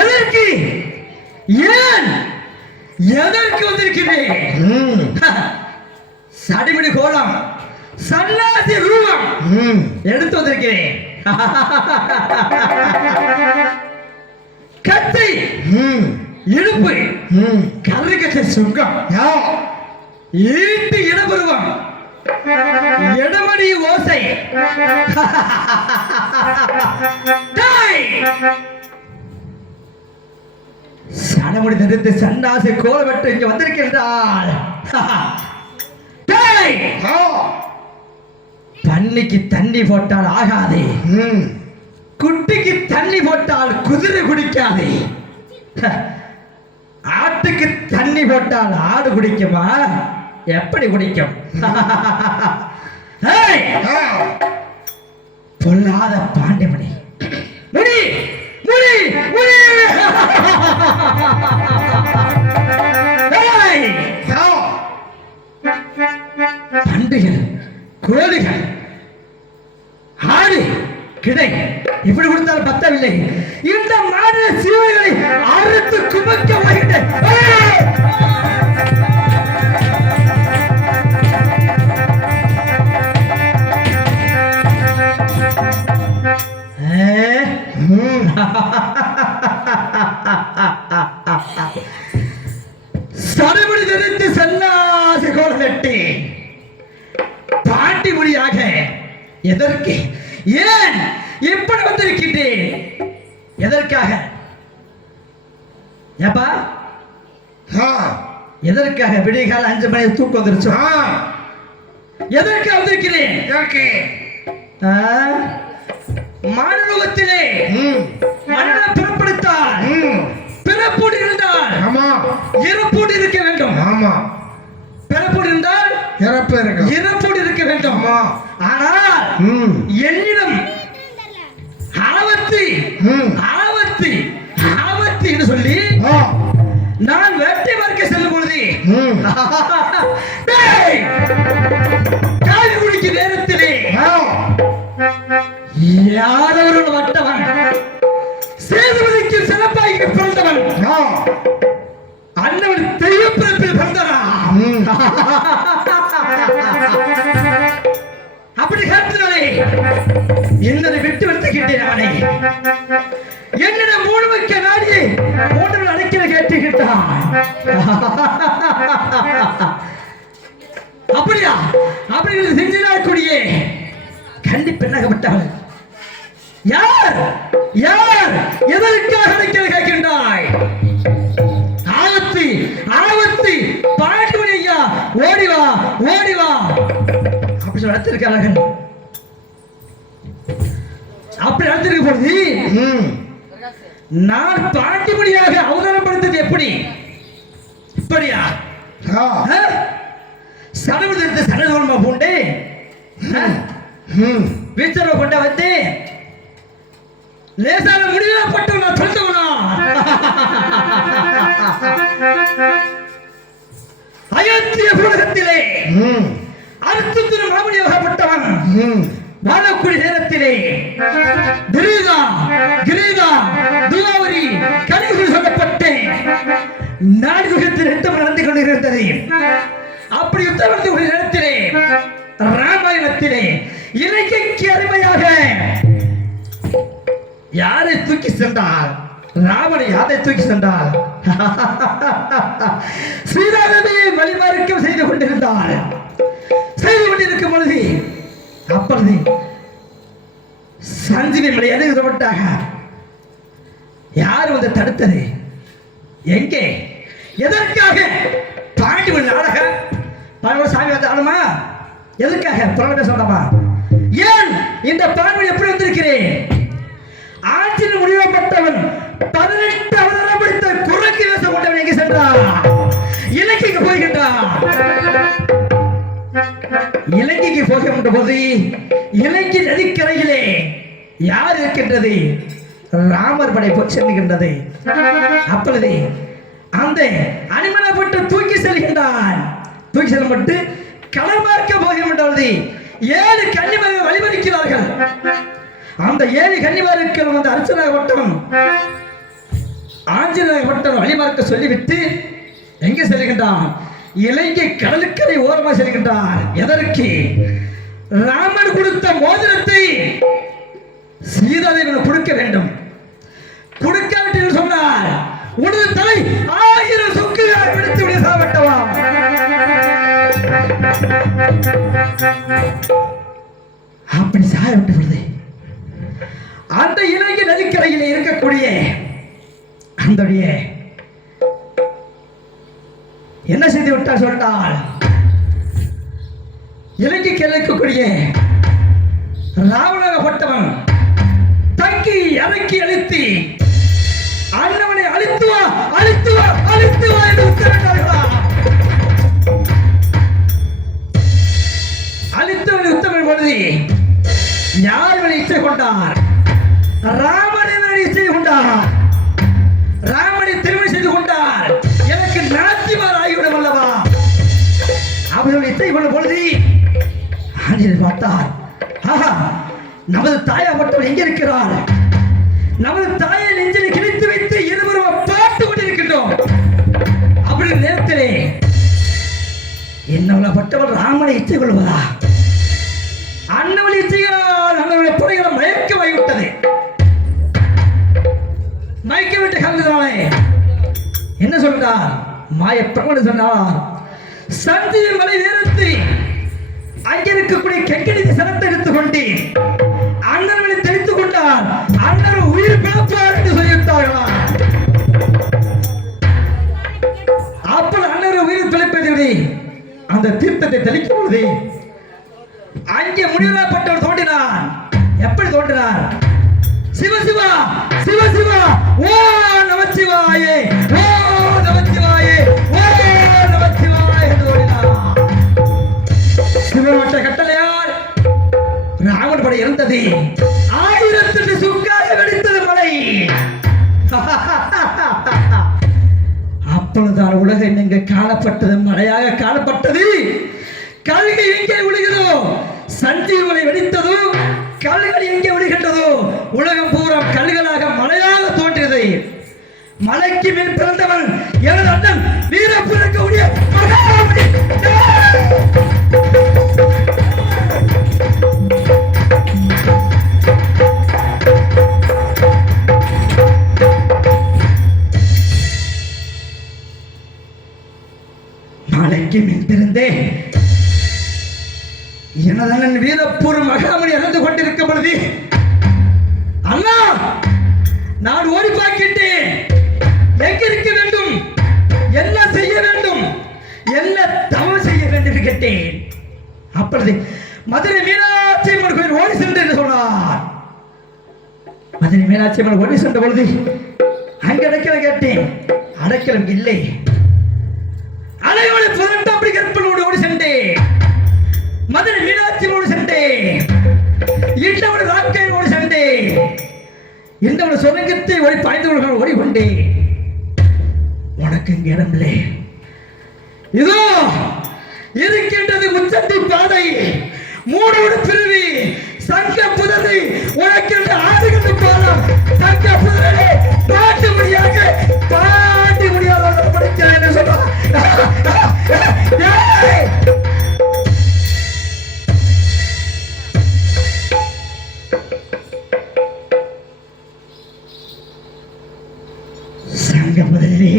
எதற்கு ஏன் எதற்கு வந்திருக்கிறேன்? சடிமணி கோலம் சன்னாசி ரூபம் எடுத்து வந்திருக்கிறேன். கத்தை இடுப்பு கருகச்ச சுங்கம் ஈட்டு இடபருவம் இடமணி ஓசை சடமுடி தரித்து சன்னாசி கோலப்பட்டு இங்க வந்திருக்கின்றாள். பன்னிக்கு தண்ணி போட்டால் ஆகாதே, குட்டிக்கு தண்ணி போட்டால் குதிரை குடிக்காதே, ஆட்டுக்கு தண்ணி போட்டால் ஆடு குடிக்குமா? எப்படி குடிக்கும்? பொல்லாத பாண்டிமணி முடி முடி முடி பண்டிகள் கோழிகள் ஆடு கிடை இப்படி கொடுத்தால் பத்தவில்லை. இந்த மாநில சீவைகளை அறுத்து குமைக்க வருகின்றேன். சடுமுடி தெரிந்து சன்னாசி கோலம் வெட்டி பாண்டி மொழியாக எதற்கு ஏன் எப்படி வந்திருக்கின்றேன்? எதற்காக? ஏப்பா எதற்காக? விடிகால 5 மணி தூக்கம் வந்துருச்சு. எதற்கு வந்திருக்கிறேன்? மானுலகத்திலே மனிதன் பிறப்படுத்தால் பிறப்போடு இருந்தால் இறப்போடு இருக்க வேண்டும். பிறப்போடு இருந்தால் இறப்போடு இருக்க வேண்டும். ஆனால் என்னிடம் ஆபத்து ஆபத்து ஆபத்து என்று சொல்லி நான் வேட்டை பார்க்க செல்லும் பொழுது கால் குடிக்கும் நேரத்திலே யாதவரோட வட்டவன் சேதுபதிக்கு சிறப்பாக பிறந்தவன் அண்ணவன் தெய்வ பிறப்பில் பிறந்தவன். அப்படி கேட்டதாலே என்னை விட்டு வருத்துகின்றேன். அவனை என்னிடம் மூணுமிக்க நாடியை மூன்று அழைக்கிற கேட்டுகிட்டான். அப்படியா? அப்படி செஞ்சிடக்கூடிய கண்டி பெண்ணாகப்பட்டவள் யார் யார் எதற்காக அழைக்கிற கேட்கின்றாய்? ஆபத்து ஆபத்து பாண்டிமணி ஐயா ஓடிவா ஓடிவா அப்படி நடத்திருக்கிறார்கள். அப்படி நடத்திருக்க பொழுது நான் பாண்டிமணியாக அவதாரப்படுத்தது எப்படி? இப்படியா? சடமுடித்த சடகோலமா பூண்டு வீச்சரவை கொண்ட வந்து லேசான முடியல பட்டு நான் சொல்லுவனா? அயோத்திய பூலகத்திலே அர்த்தத்தின் மாமணியாகப்பட்டவன் வாழக்கூடிய நேரத்திலே கிரீதா கிரீதா துவாவரி கனிகள் சொல்லப்பட்டு நாடுகத்தில் யுத்தம் நடந்து கொண்டிருந்தது. அப்படி யுத்தம் நடந்து கொண்ட நேரத்திலே ராமாயணத்திலே இலங்கைக்கு அருமையாக யாரை தூக்கி சென்றார்? ராவணை யாரை தூக்கி சென்றார்? ஸ்ரீராமனையை வழிமாறுக்கம் செய்து கொண்டிருந்தார். செய்து கொண்டிருக்கும் பொழுது அப்பொழுது சஞ்சீவி மலை அணுகப்பட்டாக யார் வந்து தடுத்தது? எங்கே? எதற்காக? பாண்டி ஒரு நாடகம் பாண்டி சாமி வந்து ஆடுமா? எதற்காக? புறவிட சொல்லமா? ஏன் இந்த பாண்டி எப்படி வந்திருக்கிறேன்? ஆட்சியில் முடிவப்பட்டவன் 18 அவதாரம் பிடித்த குரங்கு வேஷம் கொண்டவன் எங்கே சென்றான்? இலங்கைக்கு போகின்றான். இலங்கைக்கு போகின்ற போது இலங்கை நதிக்கரையிலே யார் இருக்கின்றது? ராமர் படை போய் செல்கின்றது. அப்பொழுது அந்த அனிமலப்பட்டு தூக்கி செல்கின்றான். தூக்கி செல்லப்பட்டு கடல் பார்க்க போகின்றது. 7 கன்னிமார்கள் வழிமறிக்கிறார்கள். அந்த 7 கன்னிமார்கள் வந்து அர்ச்சனாகப்பட்டவன் ஆஞ்சநேயப்பட்டவன் வழிமறக்க சொல்லிவிட்டு எங்கே செல்கின்றான்? இலங்கை கடலுக்கரை ஓரமாக செல்கின்றான். எதற்கு? ராமன் கொடுத்த மோதிரத்தை சீதாதேவன் கொடுக்க வேண்டும். கொடுக்காவிட்டு சொன்னார் உனது தலை 1000 சொக்குகளால் பிடித்து விட சாவட்டவா. அப்படி சாய விட்டு விடுது. அந்த இலங்கை நதிக்கரையில் இருக்கக்கூடிய அந்த என்ன செய்து விட்டார் சொன்னால், இலங்கைக்கு இருக்கக்கூடிய ராவணாகப்பட்டவன் தங்கி இறக்கி அழித்து அண்ணவனை அழித்துவா அழித்துவா அழித்துவா என்று உத்தரவிட்டார்களா? அழித்தவனை உத்தரவின் பொழுது யார் இச்சை கொண்டார்? ராமனை இச்சை கொண்டார். ராமனை திருமணம் செய்து கொண்டார். எனக்கு நாத்திமார் ஆகிவிடும் அல்லவா? அவர்கள் இச்சை கொண்ட பொழுது ஆஞ்சநேயர் பார்த்தார். ஆஹா, நமது தாயாகப்பட்டவள் எங்கே இருக்கிறார்? நமது தாயை நெஞ்சிலை கிழித்து வைத்து இருவரும் பார்த்து கொண்டிருக்கின்றோம். அப்படி நேரத்திலே என்னவளப்பட்டவள் ராமனை இச்சை கொள்வதா? அண்ணவள் இச்சையால் அண்ணனுடைய புறைகளை மயக்கமாகிவிட்டது. மயக்கவிட்ட காரணத்தினாலே என்ன சொல்றார்? மாய பிரமணம் சொன்னார். சந்திய மலை வேறுத்து அங்கே இருக்கக்கூடிய கெங்கடி சனத்தை எடுத்துக்கொண்டு அண்ணனை தெளித்துக் கொண்டார். அண்ணன் உயிர் பிழப்பார் என்று சொல்லிவிட்டார்களா? அப்போ அண்ணன் உயிர் பிழைப்பதை அந்த தீர்த்தத்தை தெளிக்கும் பொழுது அங்கே முடிவுப்பட்டவர் தோன்றினார். எப்படி தோன்றினார்? சிவசிவா சிவசிவா ஓ நமச்சிவாயே ஓ நமச்சிவாயே ஓ நமச்சிவாயே என்று தோன்றினார். சிவனோட்ட கட்டளையால் ராவண படை இருந்தது. 1008 சுக்காக வெடித்தது மலை. அப்பொழுதுதான் உலகம் எங்க காணப்பட்டது மழையாக காணப்பட்டது. கல்கை எங்கே விழுகிறதோ சஞ்சீவனை வெடித்ததோ கல்கள் எங்கே விழுகின்றதோ உலகம் பூரா கல்களாக மழையாக தோன்றியது. மலைக்கு மேல் பிறந்தவன் எனது அண்ணன் வீரப்பிறக்கக்கூடிய மகாபலி. மலைக்கு மேல் பிறந்தே எனது அண்ணன் வீரப்பூர் மகாமணி இறந்து கொண்டிருக்கும் பொழுது அண்ணா நான் ஓடி பார்க்கிட்டேன். எங்க இருக்க வேண்டும்? என்ன செய்ய வேண்டும்? என்ன தவம் செய்ய வேண்டும் என்று கேட்டேன். அப்பொழுது மதுரை மீனாட்சி அம்மன் கோயில் ஓடி சென்று என்று சொன்னார். மதுரை மீனாட்சி அம்மன் ஓடி சென்ற பொழுது அங்க அடைக்கலம் கேட்டேன். அடைக்கலம் இல்லை. அலையோடு புரண்டு அப்படி கற்பனோடு ஓடி சென்றேன். மதுரை மீனாட்சி ஓடி சென்றேன். இன்னொரு ராக்கையோடு சென்றேன். இன்னொரு சுரங்கத்தை ஓடி பாய்ந்து ஓடிக்கொண்டேன். உனக்கு இங்க இடமில்லை. இதோ இருக்கின்றது முச்சட்டி பாதை, மூடோடு பிரிவி, சங்க புதரை உனக்கின்ற ஆறுகின்ற பாலம். சங்க புதரை பாட்டு முடியாக பாட்டி முடியாத படிக்க என்ன சொல்ற? சங்க முதலே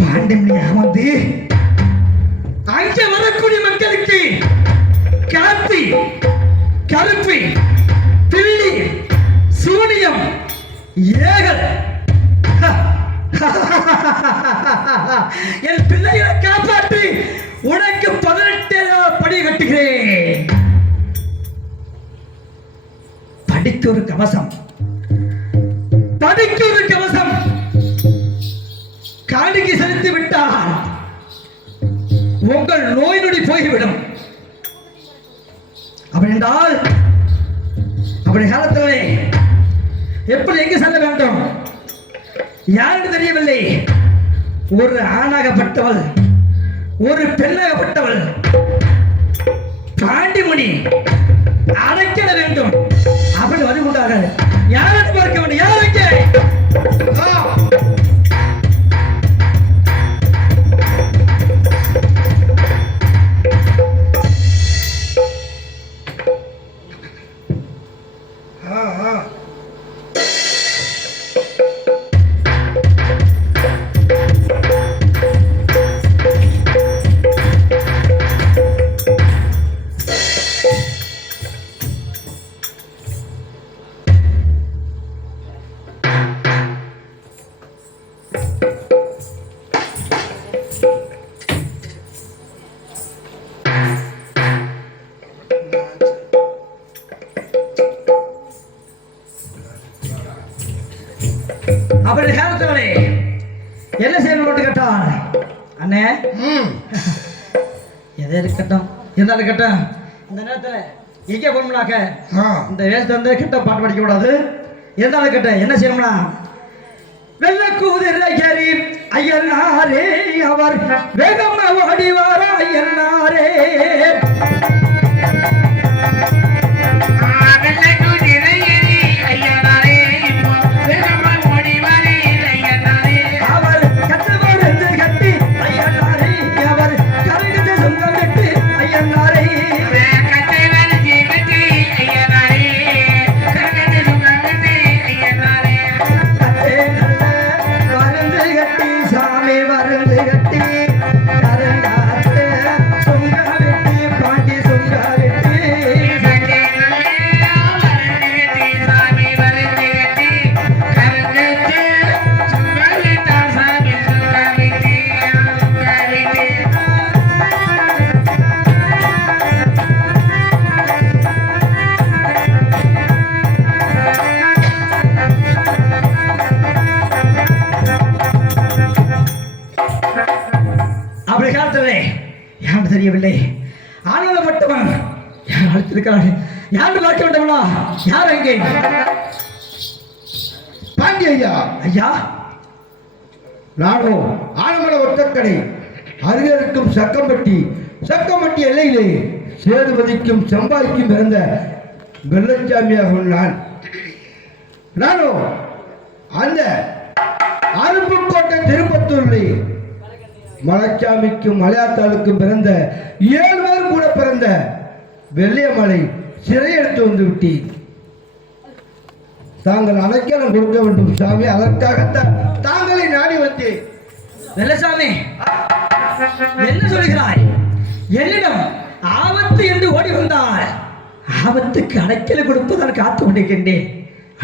பாண்டிமணி அமர்ந்து அங்கே வரக்கூடிய மக்களுக்கு காத்தி கருப்பி பில்லி சூனியம் ஏகல் என் பிள்ளைகளை காப்பாற்றி உனக்கு 18 படி கட்டுகிறேன். படிக்கு ஒரு கவசம், படிக்கு ஒரு கவசம் காணிக்கு செலுத்தி விட்டால் உங்கள் நோய் நொடி போய்விடும். அப்படி என்றால் அப்படி காலத்திலே எப்படி எங்கு செல்ல வேண்டும் யாருக்கு தெரியவில்லை. ஒரு ஆணாகப்பட்டவள் ஒரு பெண்ணாகப்பட்டவள் பாண்டிமணி அடைக்கிட வேண்டும். அப்படி வருகின்றார்கள். யாருக்கு பார்க்க வேண்டும்? யாருக்கு? அப்படி காலத்திலே என்ன செய்யணும் கேட்டால், அண்ணே எதை இருக்கட்டும் இருந்தாலும் இருக்கட்டும், இந்த நேரத்தில் எங்கே போகணும்னாக்க இந்த வேஷத்தை வந்து கிட்ட பாட்டு படிக்க கூடாது. இருந்தாலும் கிட்ட என்ன செய்யணும்னா வெள்ள கூதிரி ஐயனாரே அவர் வேகமா ஓடி வார ஐயனாரே தெரியவில்லை. ஆனந்தப்பட்டவன் யார் அழைத்திருக்கிறார்? யாரு பார்க்க வேண்டும்னா யார்? அங்கே பாண்டி ஐயா. ஐயா, நானும் ஆனமலை ஒத்தக்கடை அருகே இருக்கும் சக்கம்பட்டி எல்லையிலே சேதுபதிக்கும் செம்பாய்க்கும் பிறந்த வெள்ளச்சாமியாக நான். நானும் அந்த அருப்புக்கோட்டை திருப்பத்தூரிலே மலைச்சாமிக்கும் மலையாத்தாளுக்கும் பிறந்த 7 பேர் கூட பிறந்த வெள்ளையமலை சிறையெடுத்து வந்து விட்டேன். தாங்கள் அடைக்கலம் கொடுக்க வேண்டும் சாமி, அதற்காகத்தான் தாங்களை நாடி வந்தேன். வெள்ளசாமி, என்ன சொல்கிறாய்? என்னிடம் ஆபத்து என்று ஓடி வந்தால் ஆபத்துக்கு அடைக்கலம் கொடுப்பதால் காத்து கொண்டிருக்கின்றேன்.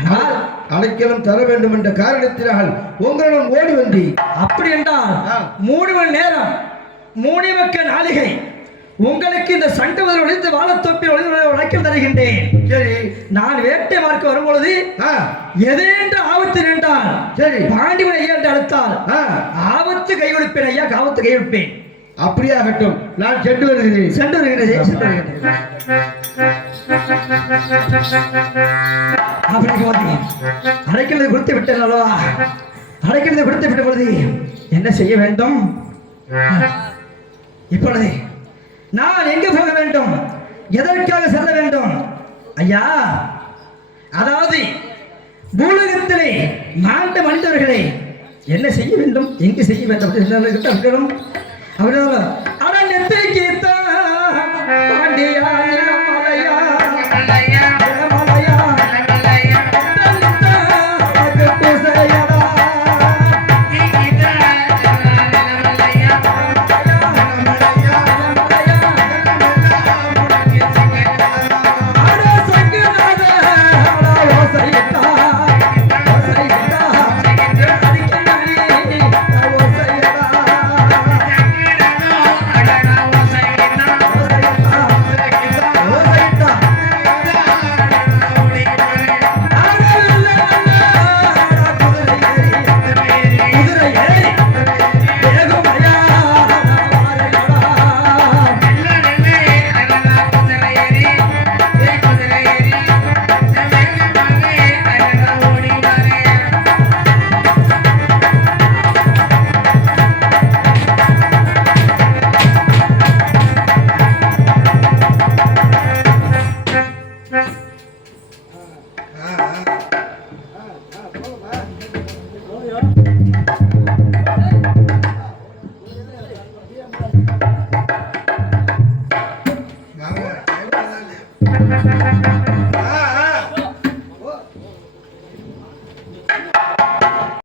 ஆனால் அடைக்கலம் தர வேண்டும் என்ற காரணத்தினால் உங்களிடம் ஓடி வந்தேன். அப்படி என்றால் 3 மணி நேரம் 3 மக்க நாளிகை உங்களுக்கு இந்த சங்கமதில் ஒழித்து வாழத்தொப்பில் வழக்கில் தருகின்றேன். சரி, நான் வேட்டை மார்க்க வரும்பொழுது எதேன்று ஆபத்து நின்றால் சரி பாண்டிமனை ஐயா என்று அழுத்தால் ஆபத்து கை கொடுப்பேன் ஐயா, காவத்து கை கொடுப்பேன். அப்படியாகட்டும், நான் சென்று வருகிறேன். அடைக்கிறது கொடுத்து விட்டேன் அல்லவா? அடைக்கிறது கொடுத்து விட்ட பொழுது என்ன செய்ய வேண்டும்? இப்பொழுது நான் எங்கே போக வேண்டும்? எதற்காக செல்ல வேண்டும்? ஐயா, அதாவது பூலகத்திலே மாண்ட மனிதர்களே என்ன செய்ய வேண்டும், எங்கு செய்ய வேண்டும்? பாண்டியா